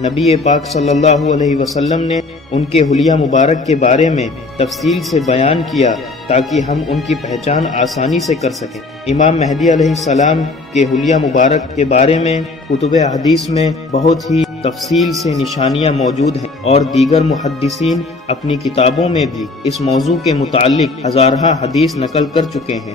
نبی پاک صلی اللہ علیہ وسلم نے ان کے حلیہ مبارک کے بارے میں تفصیل سے بیان کیا تاکہ ہم ان کی پہچان آسانی سے کر سکیں۔ امام مہدی علیہ السلام کے حلیہ مبارک کے بارے میں کتب حدیث میں بہت ہی تفصیل سے نشانیاں موجود ہیں، اور دیگر محدثین اپنی کتابوں میں بھی اس موضوع کے متعلق ہزارہ حدیث نقل کر چکے ہیں۔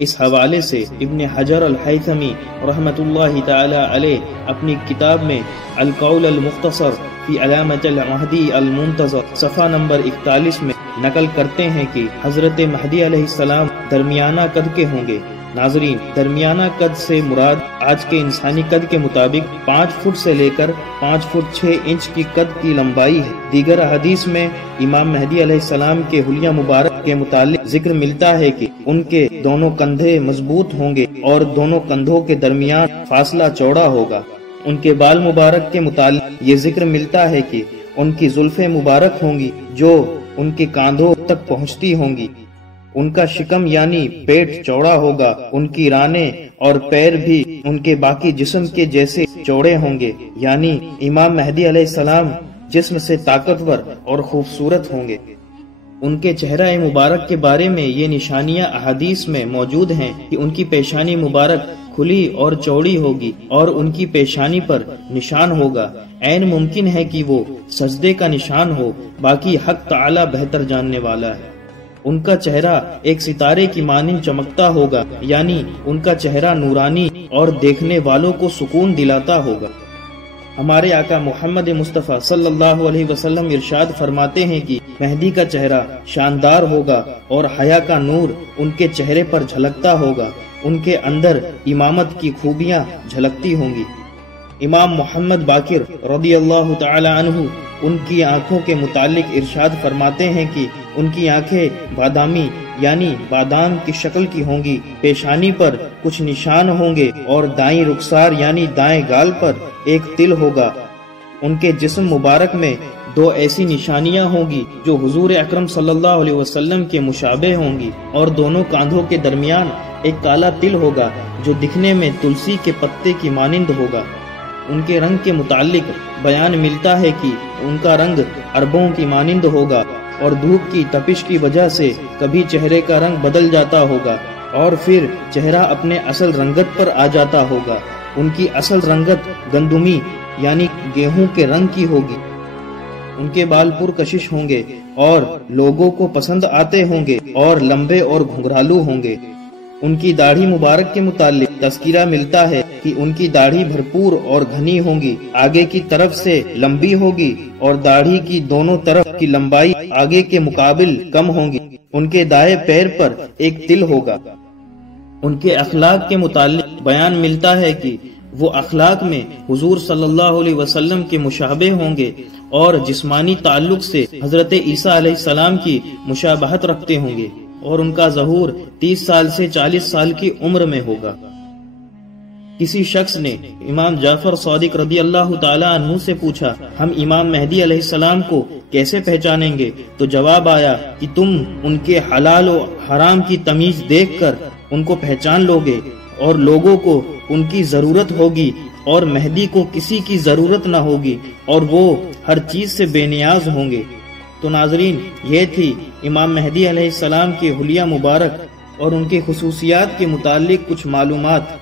اس حوالے سے ابن حجر الہیثمی رحمۃ اللہ تعالی علیہ اپنی کتاب میں القول المختصر فی علامت المہدی المنتظر صفحہ نمبر 41 میں نقل کرتے ہیں کہ حضرت مہدی علیہ السلام درمیانہ قد کے ہوں گے۔ ناظرین، درمیانہ قد سے مراد آج کے انسانی قد کے مطابق 5 فٹ سے لے کر 5 فٹ 6 انچ کی قد کی لمبائی ہے۔ دیگر حدیث میں امام مہدی علیہ السلام کے حلیہ مبارک کے متعلق ذکر ملتا ہے کہ ان کے دونوں کندھے مضبوط ہوں گے اور دونوں کندھوں کے درمیان فاصلہ چوڑا ہوگا۔ ان کے بال مبارک کے متعلق یہ ذکر ملتا ہے کہ ان کی زلفیں مبارک ہوں گی جو ان کے کاندھوں تک پہنچتی ہوں گی۔ ان کا شکم یعنی پیٹ چوڑا ہوگا، ان کی رانیں اور پیر بھی ان کے باقی جسم کے جیسے چوڑے ہوں گے، یعنی امام مہدی علیہ السلام جسم سے طاقتور اور خوبصورت ہوں گے۔ ان کے چہرہ مبارک کے بارے میں یہ نشانیاں احادیث میں موجود ہیں کہ ان کی پیشانی مبارک کھلی اور چوڑی ہوگی اور ان کی پیشانی پر نشان ہوگا۔ عین ممکن ہے کہ وہ سجدے کا نشان ہو، باقی حق تعالی بہتر جاننے والا ہے۔ ان کا چہرہ ایک ستارے کی مانند چمکتا ہوگا، یعنی ان کا چہرہ نورانی اور دیکھنے والوں کو سکون دلاتا ہوگا۔ ہمارے آقا محمد مصطفیٰ صلی اللہ علیہ وسلم ارشاد فرماتے ہیں کہ مہدی کا چہرہ شاندار ہوگا اور حیا کا نور ان کے چہرے پر جھلکتا ہوگا، ان کے اندر امامت کی خوبیاں جھلکتی ہوں گی۔ امام محمد باقر رضی اللہ تعالی عنہ ان کی آنکھوں کے متعلق ارشاد فرماتے ہیں کہ ان کی آنکھیں بادامی یعنی بادام کی شکل کی ہوں گی، پیشانی پر کچھ نشان ہوں گے اور دائیں رخسار یعنی دائیں گال پر ایک تل ہوگا۔ ان کے جسم مبارک میں 2 ایسی نشانیاں ہوں گی جو حضور اکرم صلی اللہ علیہ وسلم کے مشابہ ہوں گی، اور دونوں کاندھوں کے درمیان ایک کالا تل ہوگا جو دکھنے میں تلسی کے پتے کی مانند ہوگا۔ ان کے رنگ کے متعلق بیان ملتا ہے کہ ان کا رنگ عربوں کی مانند ہوگا اور دھوپ کی تپش کی وجہ سے کبھی چہرے کا رنگ بدل جاتا ہوگا اور پھر چہرہ اپنے اصل رنگت پر آ جاتا ہوگا۔ ان کی اصل رنگت گندمی یعنی گیہوں کے رنگ کی ہوگی۔ ان کے بال پرکشش ہوں گے اور لوگوں کو پسند آتے ہوں گے اور لمبے اور گھنگرالو ہوں گے۔ ان کی داڑھی مبارک کے متعلق تذکرہ ملتا ہے کہ ان کی داڑھی بھرپور اور گھنی ہوں گی، آگے کی طرف سے لمبی ہوگی اور داڑھی کی دونوں طرف کی لمبائی آگے کے مقابل کم ہوں گی۔ ان کے دائیں پیر پر ایک تل ہوگا۔ ان کے اخلاق کے متعلق بیان ملتا ہے کہ وہ اخلاق میں حضور صلی اللہ علیہ وسلم کے مشابہ ہوں گے اور جسمانی تعلق سے حضرت عیسیٰ علیہ السلام کی مشابہت رکھتے ہوں گے، اور ان کا ظہور 30 سال سے 40 سال کی عمر میں ہوگا۔ کسی شخص نے امام جعفر صادق رضی اللہ تعالی عنہ سے پوچھا، ہم امام مہدی علیہ السلام کو کیسے پہچانیں گے؟ تو جواب آیا کہ تم ان کے حلال و حرام کی تمیز دیکھ کر ان کو پہچان لو گے، اور لوگوں کو ان کی ضرورت ہوگی اور مہدی کو کسی کی ضرورت نہ ہوگی، اور وہ ہر چیز سے بے نیاز ہوں گے۔ تو ناظرین، یہ تھی امام مہدی علیہ السلام کے حلیہ مبارک اور ان کے خصوصیات کے متعلق کچھ معلومات۔